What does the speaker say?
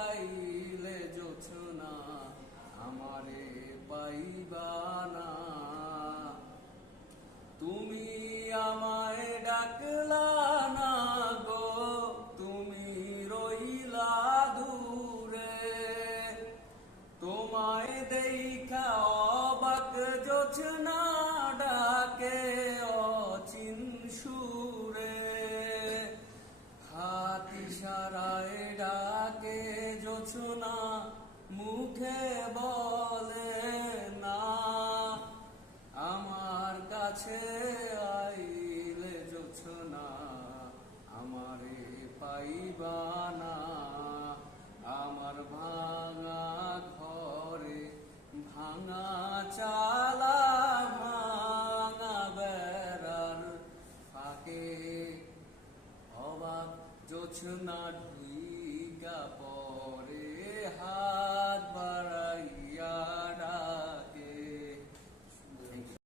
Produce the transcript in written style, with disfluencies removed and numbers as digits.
আইলে জোছনা আমারে পাইবা না। তুমি আমায় ডাকলা না গো, তুমি রইলা দূরে। তোমায় দেইখা অবাক জোছনা ডাকে অচিন সুরে। হাত ইশারায় ডাকে জোছনা, মুখে বলে না। আমার কাছে আইলে জোছনা আমারে পাইবা না। আমার ভাঙা ঘরে ভাঙা চালা, ভাঙা বেড়ার ফাঁকে অবাক জোছনা ঢুইকা